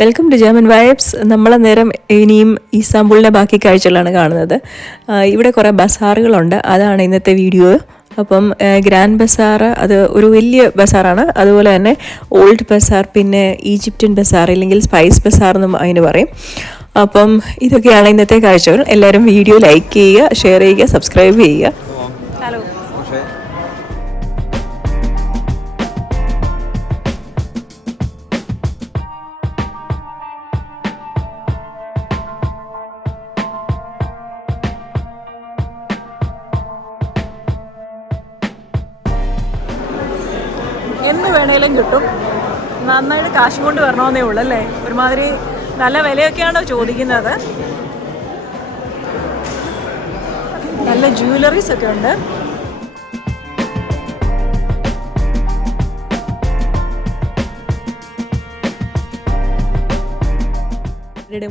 Welcome to German vibes നമ്മളെ നേരം ഇനിയും ഇസ്താംബുളിന്റെ ബാക്കി കാഴ്ചകളാണ് കാണുന്നത്. ഇവിടെ കുറേ ബസാറുകളുണ്ട്. അതാണ് ഇന്നത്തെ വീഡിയോ അപ്പം ഗ്രാൻഡ് ബസാർ അത് ഒരു വലിയ ബസാറാണ്. അതുപോലെ തന്നെ ഓൾഡ് ബസാർ പിന്നെ ഈജിപ്ഷ്യൻ ബസാർ ഇല്ലെങ്കിൽ സ്പൈസ് ബസാർ എന്നും അതിന് പറയും. അപ്പം ഇതൊക്കെയാണ് ഇന്നത്തെ കാഴ്ചകൾ. എല്ലാവരും വീഡിയോ ലൈക്ക് ചെയ്യുക ഷെയർ ചെയ്യുക സബ്സ്ക്രൈബ് ചെയ്യുക. ഹലോ നന്നായിട്ട് കാശ് കൊണ്ട് വരണമെന്നേ ഉള്ളൂ അല്ലേ? ഒരുമാതിരി നല്ല വിലയൊക്കെയാണോ ചോദിക്കുന്നത്? നല്ല ജ്വല്ലറീസ് ഒക്കെ ഉണ്ട്.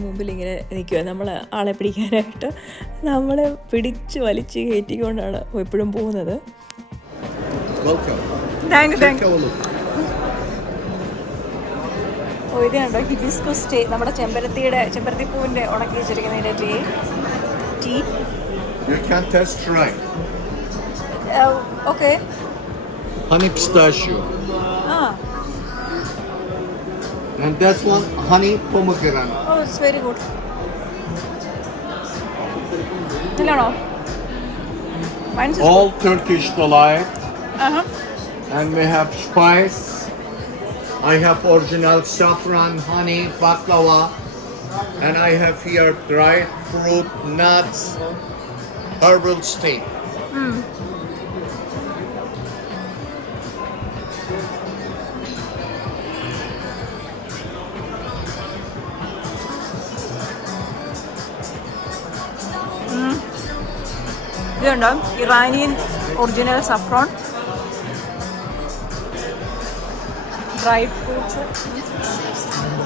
മുമ്പിൽ ഇങ്ങനെ നിൽക്കുക നമ്മൾ ആളെ പിടിക്കാനായിട്ട് നമ്മളെ പിടിച്ച് വലിച്ച് കയറ്റിക്കൊണ്ടാണ് എപ്പോഴും പോകുന്നത്. Thank you thank Take a ഇത് കണ്ടോ ഹിബിസ്കുസ് ടീ നമ്മുടെ ചെമ്പരത്തിയുടെ ചെമ്പരത്തി പൂവിന്റെ ഉണക്കി വെച്ചിരിക്കുന്നതിന്റെ tea tea You can test try. okay. Honey pistachio. Ah. And that's one honey pomegranate. Oh it's very good നല്ലാണോ Mine's All good. Turkish delight. Uh-huh. And we have spice. I have original saffron, honey, baklava. And I have here dried fruit, nuts, herbal steak. ഇത് കണ്ടോ Iranian original saffron Fruits.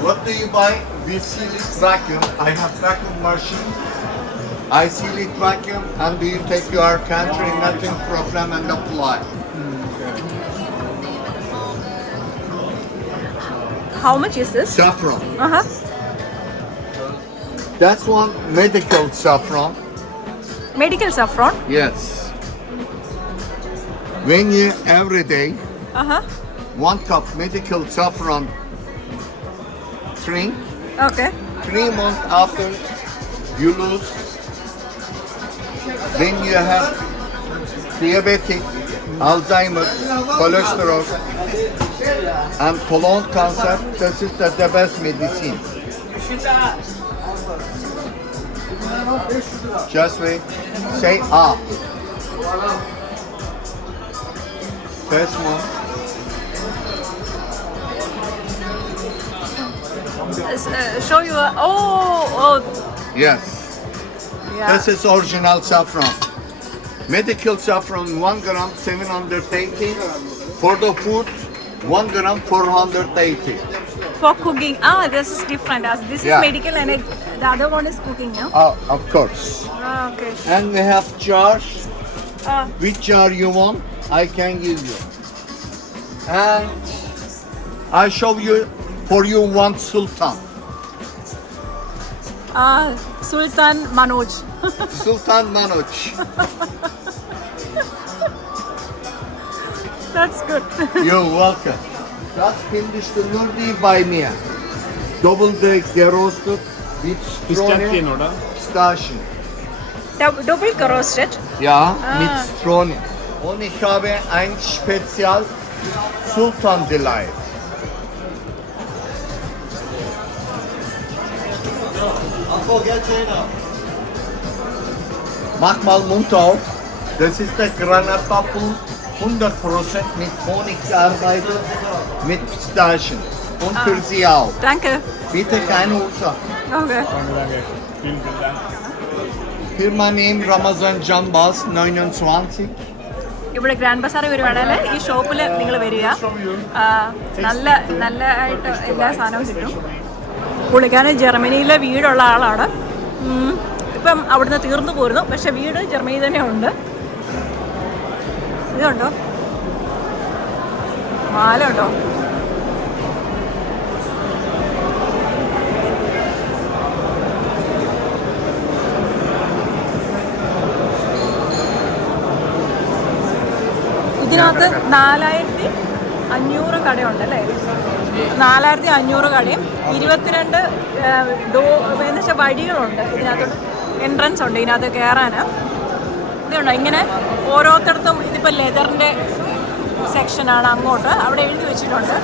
What do you buy? We see it vacuum. I have vacuum machine. I see the vacuum and do you take your country, nothing problem and apply. How much is this? Saffron. Uh huh. That's one medical saffron. Medical saffron. Yes. When you every day Uh huh one cup medical saffron drink. Okay. Three months after you lose, then you have diabetic, Alzheimer, cholesterol, and colon cancer. This is the, the best medicine. Just wait. Say ah. First one. Uh, show you. A, oh, oh. Yes. Yeah. This is original saffron. Medical saffron, one gram, 780. For the food, one gram, 480. For cooking, ah, this is different. As this yeah. is medical, and it, the other one is cooking, no? Oh, ah, of course. Ah, okay. And we have jars. Ah. Which jar you want? I can give you. And I show you for you one sultan. ah, Sultan Manoj. Sultan Manoj. That's good. You're welcome. Just finished the Nurdi by me. Double the roasted with strone Pistachio, pistachio. Double roasted. Ja, Ah. mit Strone. Und ich habe ein Spezial Sultan Delight. Mach mal Mund auf. Das ist der Granatapfel 100% mit Honig gearbeitet, mit Pistachien. Und für Sie auch. Danke. Bitte keine Ursache. Okay. Vielen, vielen Dank. Firma Name Ramazan Jambas 29. ഇവിടെ grand Bazar വരുവാണെങ്കിൽ ഈ ഷോപ്പിൽ നിങ്ങൾ വരിക ആ, നല്ല നല്ല ആയിട്ട് എല്ലാ സാധനവും കിട്ടും പുള്ളിക്കാരൻ ജർമ്മനിയിലെ വീടുള്ള ആളാണ്. ഇപ്പം അവിടുന്ന് തീർന്നു പോരുന്നു. പക്ഷെ വീട് ജർമ്മനി തന്നെ ഉണ്ട്. ഇതുണ്ടോ മാല ഉണ്ടോ? ഇതിനകത്ത് നാലായിരത്തി അഞ്ഞൂറ് കടയുണ്ട് അല്ലേ നാലായിരത്തി അഞ്ഞൂറ് കടയും. ഇരുപത്തിരണ്ട് ഡോ എന്ന് വെച്ചാൽ വഴികളുണ്ട്. ഇതിനകത്ത് എൻട്രൻസ് ഉണ്ട് ഇതിനകത്ത് കയറാൻ ഇതുണ്ടോ? ഇങ്ങനെ ഓരോരുത്തർക്കും ഇതിപ്പോൾ ലെതറിന്റെ സെക്ഷനാണ് അങ്ങോട്ട്. അവിടെ എഴുതി വെച്ചിട്ടുണ്ട്.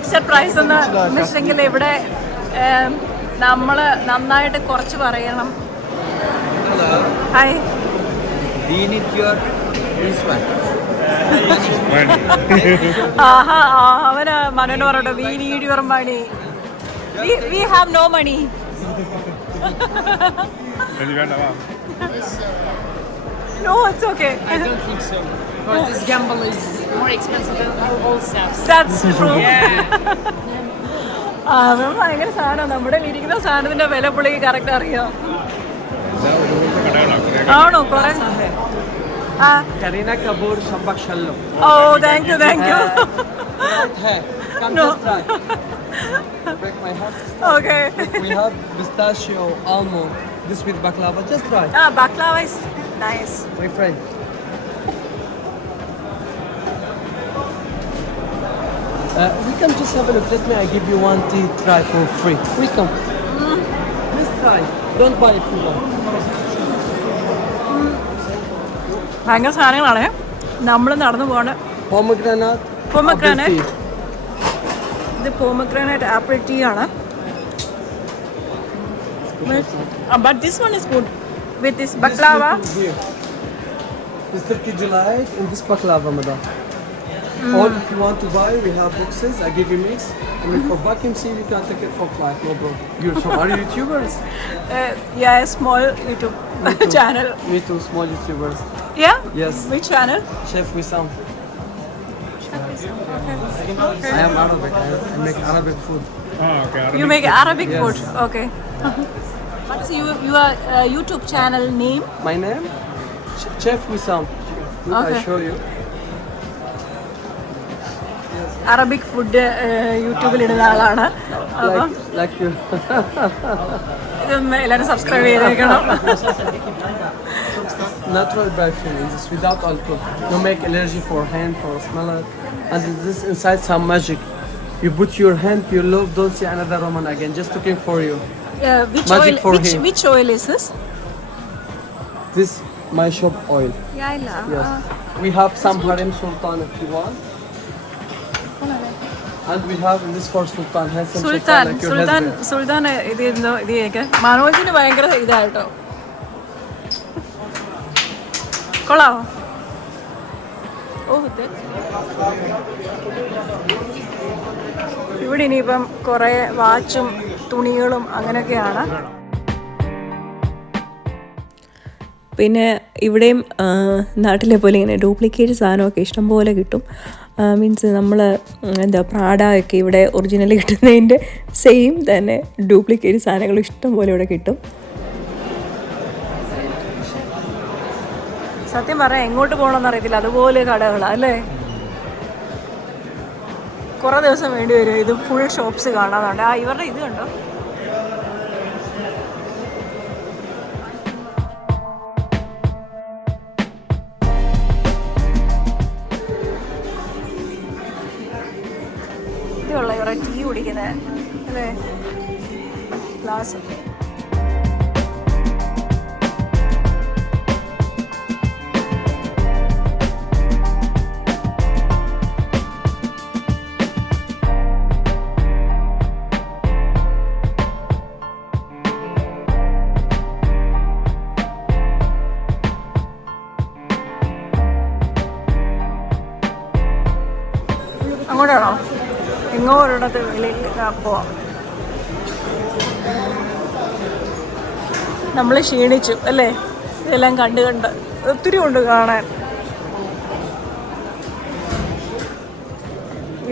മിക്സഡ് പ്രൈസ് എന്ന് വെച്ചിട്ടുണ്ടെങ്കിൽ ഇവിടെ നമ്മൾ നന്നായിട്ട് കുറച്ച് പറയണം. ഹായ് ആഹാ അവന് മനോന് പറഞ്ഞോ we need your money we have no money no it's okay I don't think so. Because this gamble is more expensive than our old stuff. That's true. Yeah. അത് ഭയങ്കര സാധനം നമ്മുടെ ഇരിക്കുന്ന സാധനത്തിന്റെ വില പുള്ളിക്ക് കറക്റ്റ് അറിയാം ആണോ കുറെ Kapoor Shambak Shalom. Oh thank you thank you Come try. Break my heart. Okay We have pistachio, almond, this with baklava. Just try, ah baklava is nice my friend. Uh, we can just have a look. Let me. I give you one tea try for free. We come. let's try. Don't buy it for long. ഭയങ്കര സാധനങ്ങളാണ് നമ്മൾ നടന്നു പോകണ. Pomegranate. apple tea. ഇത് pomegranate apple tea ആണ് but this one is good with this This baklava. This turkey delight and this baklava, madam. Mm. Or if you want to buy, we have boxes. I give you mix. I mean, for vacuum seal, you can take it for flight, no problem. You're so, are you YouTubers? Uh, yeah, small YouTube Me channel. Me too, small YouTubers. Yeah? Yes. Which channel? Chef Wissam. Chef Wissam, okay. okay. I am Arabic. I make Arabic food. Oh, okay. Arabic you make food. Arabic yes. food, okay. What's your, your uh, YouTube channel name? My name? Chef Wissam. Look, okay. I show you. Arabic food യൂട്യൂബിൽ ഇടുന്ന ആളാണ് അപ്പം Like, like you. ഇതൊന്ന് എല്ലാവരും subscribe ചെയ്തേക്കണം Natural perfume. This without alcohol. You make allergy for hand, for smell it. And this inside some magic. You put your hand, you love, don't see another woman again. Just looking for you. Which Magic oil for which him. Which oil is this This my shop oil. Ya ഇല്ല Yes. We have some harem sultan if you want. And we have this for sultan, handsome sultan, Sultan. like your Sultan husband. സുൽത്താൻ ഇത് ഇരുന്നോ ഇത് കേൾക്കാൻ മനോജിന് ഭയങ്കര ഇതായിട്ടോ കൊള്ളാവോ? ഓ ഇത്. ഇവിടെ ഇനിയിപ്പം കുറേ വാച്ചും തുണികളും അങ്ങനെയൊക്കെയാണ്. പിന്നെ ഇവിടെയും ആ, നാട്ടിലെ പോലെ ഇങ്ങനെ ഡ്യൂപ്ലിക്കേറ്റ് സാധനമൊക്കെ ഇഷ്ടം പോലെ കിട്ടും. മീൻസ് നമ്മൾ എന്താ പ്രാഡ ഒക്കെ ഇവിടെ ഒറിജിനൽ കിട്ടുന്നതിന്റെ സെയിം തന്നെ ഡ്യൂപ്ലിക്കേറ്റ് സാധനങ്ങൾ ഇഷ്ടം പോലെ ഇവിടെ കിട്ടും. സത്യം പറയാം എങ്ങോട്ട് പോകണമെന്ന് അറിയത്തില്ല. അതുപോലെ കടകളാണ് അല്ലേ? കുറേ ദിവസം വേണ്ടി വരും. ഇത് ഫുൾ ഷോപ്സ് കാണാനുണ്ട് ആ ഇവരുടെ ഇത് കണ്ടോ? ടീ കുടിക്കുന്നത് അല്ലേ ഗ്ലാസ് ഒരിടത്ത് വെളിയിൽ പോവാം നമ്മൾ ക്ഷീണിച്ചു അല്ലേ? ഇതെല്ലാം കണ്ട് കണ്ട്. ഒത്തിരി ഉണ്ട് കാണാൻ.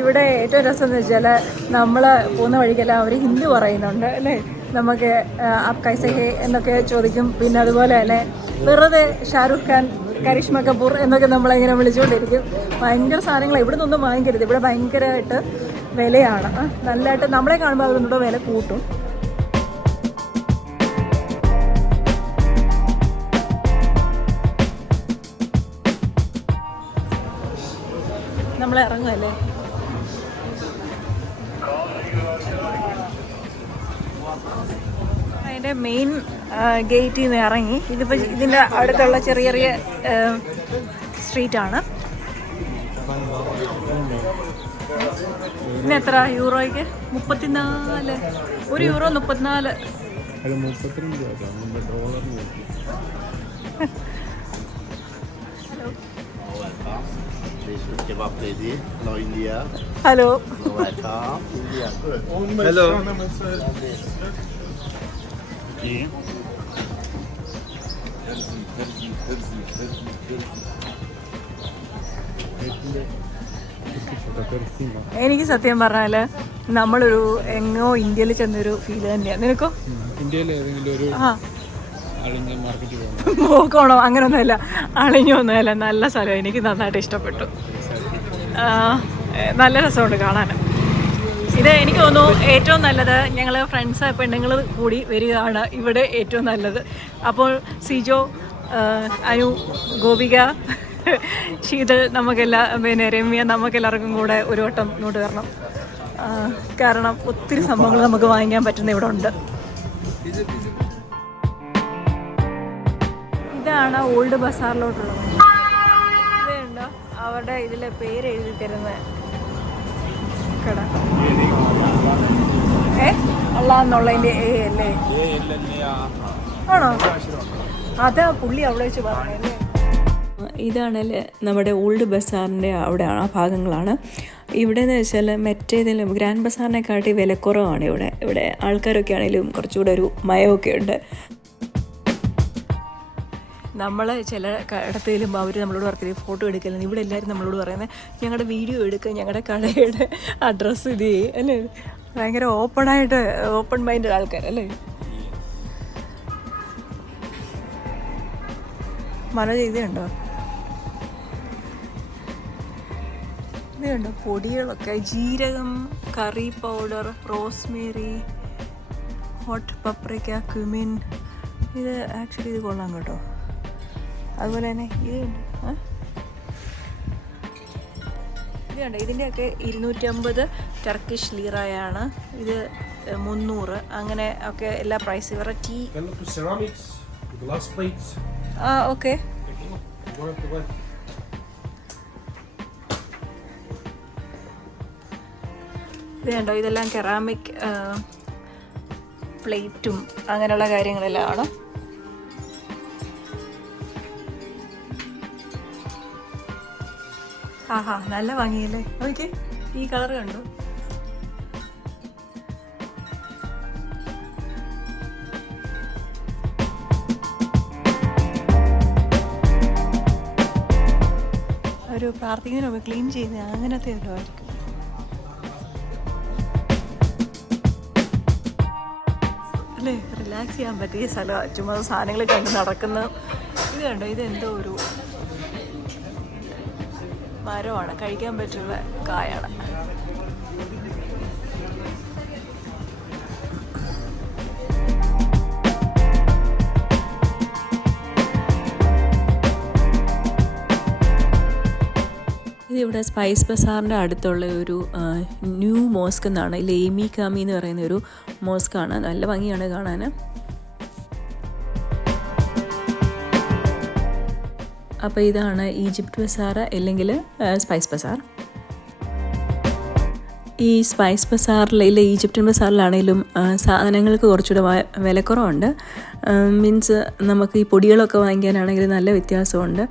ഇവിടെ ഏറ്റവും രസം എന്ന് വെച്ചാൽ നമ്മൾ പോകുന്ന വഴിക്കെല്ലാം അവർ ഹിന്ദി പറയുന്നുണ്ട് അല്ലേ? നമുക്ക് അപ് എന്നൊക്കെ ചോദിക്കും. പിന്നെ അതുപോലെ തന്നെ വെറുതെ ഷാറുഖ് ഖാൻ കരിഷ്മ കപൂർ എന്നൊക്കെ നമ്മളിങ്ങനെ വിളിച്ചുകൊണ്ടിരിക്കും. ഭയങ്കര സാധനങ്ങളാണ് ഇവിടെ നിന്നൊന്നും വാങ്ങിക്കരുത്. ഇവിടെ ഭയങ്കരമായിട്ട് വിലയാണ്. നല്ലതായിട്ട് നമ്മളെ കാണുമ്പോൾ അവരൊന്നുകൂടെ വില കൂട്ടും. നമ്മൾ ഇറങ്ങുമല്ലേ അതിന്റെ മെയിൻ ഗേറ്റിൽ നിന്ന് ഇറങ്ങി. ഇതിപ്പോൾ ഇതിന്റെ അടുത്തുള്ള ചെറിയ ചെറിയ സ്ട്രീറ്റാണ് ഇന്ന് എത്ര യൂറോയ്ക്ക്? മുപ്പത്തിനാല്. ഒരു യൂറോ മുപ്പത്തിനാല്. ഹലോ ഹലോ രൂപ. എനിക്ക് സത്യം പറഞ്ഞാൽ നമ്മളൊരു എങ്ങോ ഇന്ത്യയിൽ ചെന്നൊരു ഫീൽ തന്നെയാണ് നിനക്കോ? പോക്കോണോ അങ്ങനൊന്നുമല്ല. അളിഞ്ഞൊന്നുമല്ല നല്ല സ്ഥലം. എനിക്ക് നന്നായിട്ട് ഇഷ്ടപ്പെട്ടു. നല്ല രസമുണ്ട് കാണാൻ ഇത് എനിക്ക് തോന്നുന്നു ഏറ്റവും നല്ലത് ഞങ്ങൾ ഫ്രണ്ട്സ് പെണ്ണുങ്ങൾ കൂടി വരികയാണ് ഇവിടെ ഏറ്റവും നല്ലത്. അപ്പോൾ സിജോ അനു ഗോപിക ശീതൾ നമുക്കെല്ലാം പിന്നെ രമ്യ നമുക്കെല്ലാവർക്കും കൂടെ ഒരു വട്ടം ഇങ്ങോട്ട് വരണം. കാരണം ഒത്തിരി സംഭവങ്ങൾ നമുക്ക് വാങ്ങിക്കാൻ പറ്റുന്ന ഇവിടെ ഉണ്ട്. ഇതാണ് ഓൾഡ് ബസാറിലോട്ടുള്ളത്. ഇതുണ്ടോ? അവരുടെ ഇതിലെ പേര് എഴുതി തരുന്ന കട. ഏ? അള്ളാന്നുള്ളതിന്റെ എ അല്ലേ? ആണോ? അത് പുള്ളി അവിടെ വെച്ച് പറഞ്ഞല്ലേ ഇതാണല്ലേ നമ്മുടെ ഓൾഡ് ബസാറിന്റെ അവിടെ ആ ഭാഗങ്ങളാണ്. ഇവിടെ എന്ന് വെച്ചാൽ മറ്റേതിലും ഗ്രാൻഡ് ബസാറിനെക്കാട്ടി വിലക്കുറവാണ് ഇവിടെ. ഇവിടെ ആൾക്കാരൊക്കെ ആണെങ്കിലും കുറച്ചുകൂടെ ഒരു മയമൊക്കെ ഉണ്ട്. നമ്മൾ ചില ഇടത്ത് ചെല്ലുമ്പോൾ അവർ നമ്മളോട് പറയും ഫോട്ടോ എടുക്കലെന്ന് ഇവിടെ എല്ലാവരും നമ്മളോട് പറയുന്നത് ഞങ്ങളുടെ വീഡിയോ എടുക്കുക ഞങ്ങളുടെ കടയുടെ അഡ്രസ്സ് ഇത് അല്ലേ? ഭയങ്കര ഓപ്പണായിട്ട് ഓപ്പൺ മൈൻഡ് ആൾക്കാർ അല്ലേ? മനോജ് ഇത് കണ്ടോ? ഇത് കണ്ടോ പൊടികളൊക്കെ. ജീരകം curry powder rosemary hot paprika cumin. ഇത് ആക്ച്വലി ഇത് കൊള്ളാം കേട്ടോ. അതുപോലെ തന്നെ ഇത് കണ്ടോ ആ? ഇത് കണ്ടോ? ഇതിന്റെയൊക്കെ ഇരുന്നൂറ്റമ്പത് ടർക്കിഷ് ലീറയാണ് ഇത് മുന്നൂറ്. അങ്ങനെ ഒക്കെ എല്ലാ പ്രൈസ് ഇവരുടെ ടീ ഓക്കെ. ഇത് കണ്ടോ ഇതെല്ലാം കെറാമിക് പ്ലേറ്റും അങ്ങനെയുള്ള കാര്യങ്ങളെല്ലാം ആണ് ആഹാ നല്ല ഭംഗിയല്ലേ? നോക്കി ഈ കളർ കണ്ടു? ഒരു പ്രാർത്ഥിക്കുന്നതിന് ക്ലീൻ ചെയ്യുന്ന അങ്ങനത്തെ ഒരു ആയിരിക്കും റിലാക്സ് ചെയ്യാൻ പറ്റിയ സ്ഥലമാണ് ചുമ്മാ സാധനങ്ങൾ കണ്ട് നടക്കുന്ന ഇത് കണ്ടോ? ഇത് എന്തോ ഒരു മരമാണ്. കഴിക്കാൻ പറ്റുള്ള കായാണ്. ഇതിവിടെ സ്പൈസ് ബസാറിന്റെ അടുത്തുള്ള ഒരു ന്യൂ മോസ്ക് എന്നാണ്. ലേമി കാമി എന്ന് പറയുന്ന ഒരു മോസ്കാണ് നല്ല ഭംഗിയാണ് കാണാൻ അപ്പോൾ ഇതാണ് ഈജിപ്റ്റ് ബസാർ അല്ലെങ്കിൽ സ്പൈസ് ബസാർ ഈ സ്പൈസ് ബസാറിൽ ഇല്ല ഈജിപ്ഷ്യൻ ബസാറിലാണെങ്കിലും സാധനങ്ങൾക്ക് കുറച്ചുകൂടെ വിലക്കുറവുണ്ട്. മീൻസ് നമുക്ക് ഈ പൊടികളൊക്കെ വാങ്ങിക്കാനാണെങ്കിൽ നല്ല വ്യത്യാസമുണ്ട്.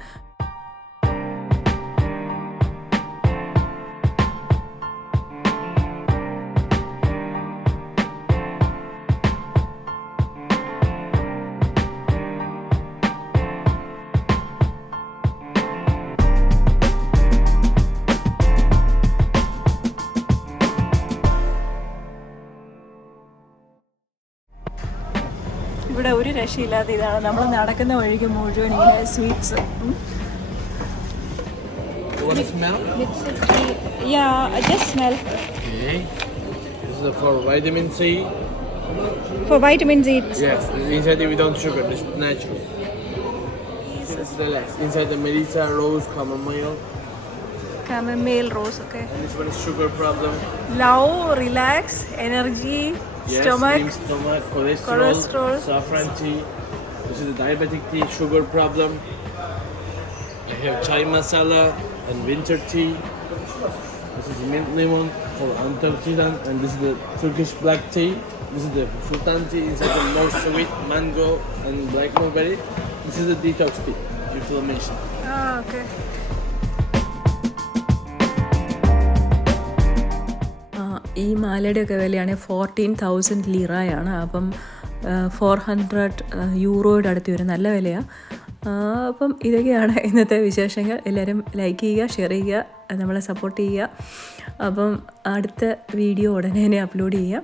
ഇവിടെ ഒരു രക്ഷയില്ലാത്ത ഇതാണ് നമ്മൾ നടക്കുന്ന വഴിക്ക് മുഴുവൻ ഇങ്ങനെ sweets Want to smell? i just smell Okay. This is for vitamin C. For vitamin C. Yes, inside it without sugar. This natural. It's last. Inside the melissa, rose, chamomile. chamomile rose okay And this one is sugar problem. love relax energy Yes, stomach slim stomach, cholesterol, Cholesterol. saffron tea. This is the diabetic tea, sugar problem. I have chai masala and winter tea. This is mint lemon for antioxidant, and this is the Turkish black tea. This is the sultan tea. Inside the more sweet mango and black mulberry. This is the detox tea, inflammation. ah okay ഈ മാലയുടെയൊക്കെ വിലയാണെങ്കിൽ fourteen thousand ലിറായാണ്. അപ്പം four hundred യൂറോയുടെ അടുത്ത് വരും. നല്ല വിലയാണ് അപ്പം ഇതൊക്കെയാണ് ഇന്നത്തെ വിശേഷങ്ങൾ. എല്ലാവരും ലൈക്ക് ചെയ്യുക ഷെയർ ചെയ്യുക നമ്മളെ സപ്പോർട്ട് ചെയ്യുക. അപ്പം അടുത്ത വീഡിയോ ഉടനെ തന്നെ അപ്ലോഡ് ചെയ്യാം.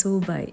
So by